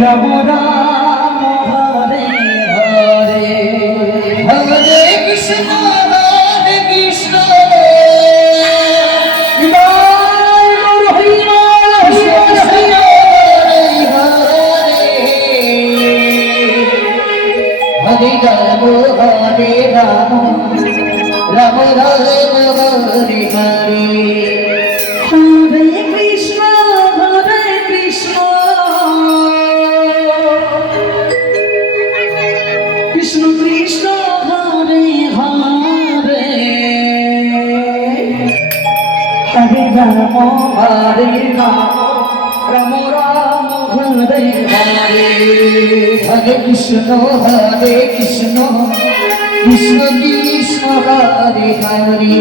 Ram Ram Hare Hare Hare Krishna Hare Krishna Hare Ram Hare Ram Ram Ram Hare Hare Hare Krishna Krishna Krishna Hare Hare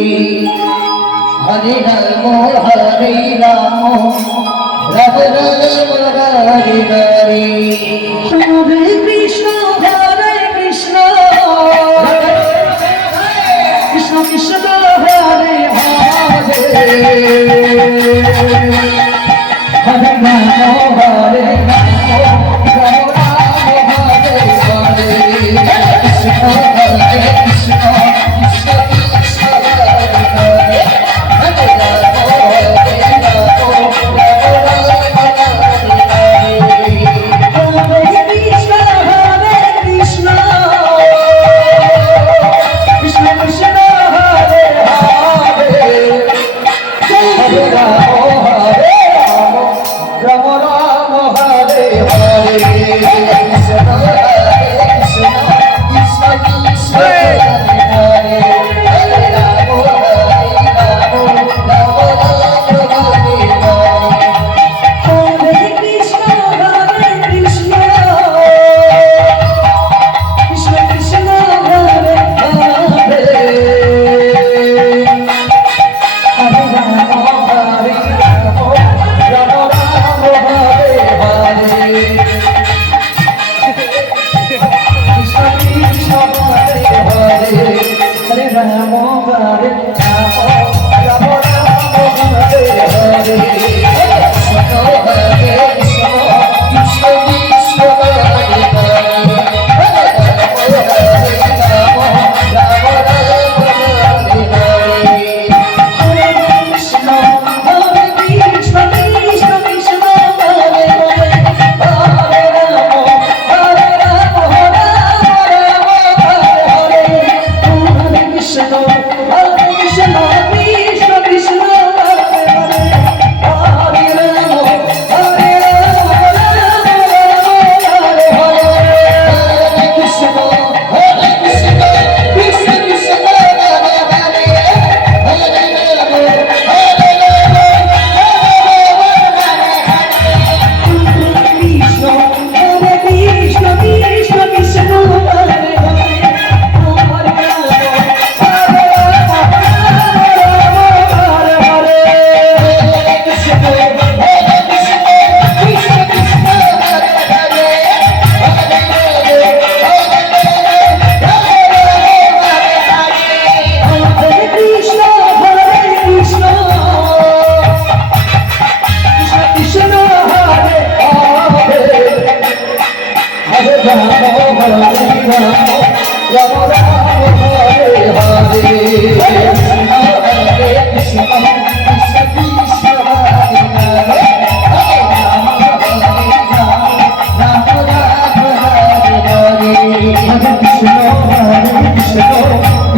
Hare Ram Hare Ram Ram Ram Hare Hare Hare Krishna Krishna Krishna Hare Hare Hare Ram Hare Ram Ram Ram Hare Hare Hare Krishna Krishna Krishna Hare Hare Hare Ram Hare Ram Ram Ram Hare Hare Krishna Hare Krishna Krishna Krishna Hare Hare Hare Ram Hare Ram Hare Krishna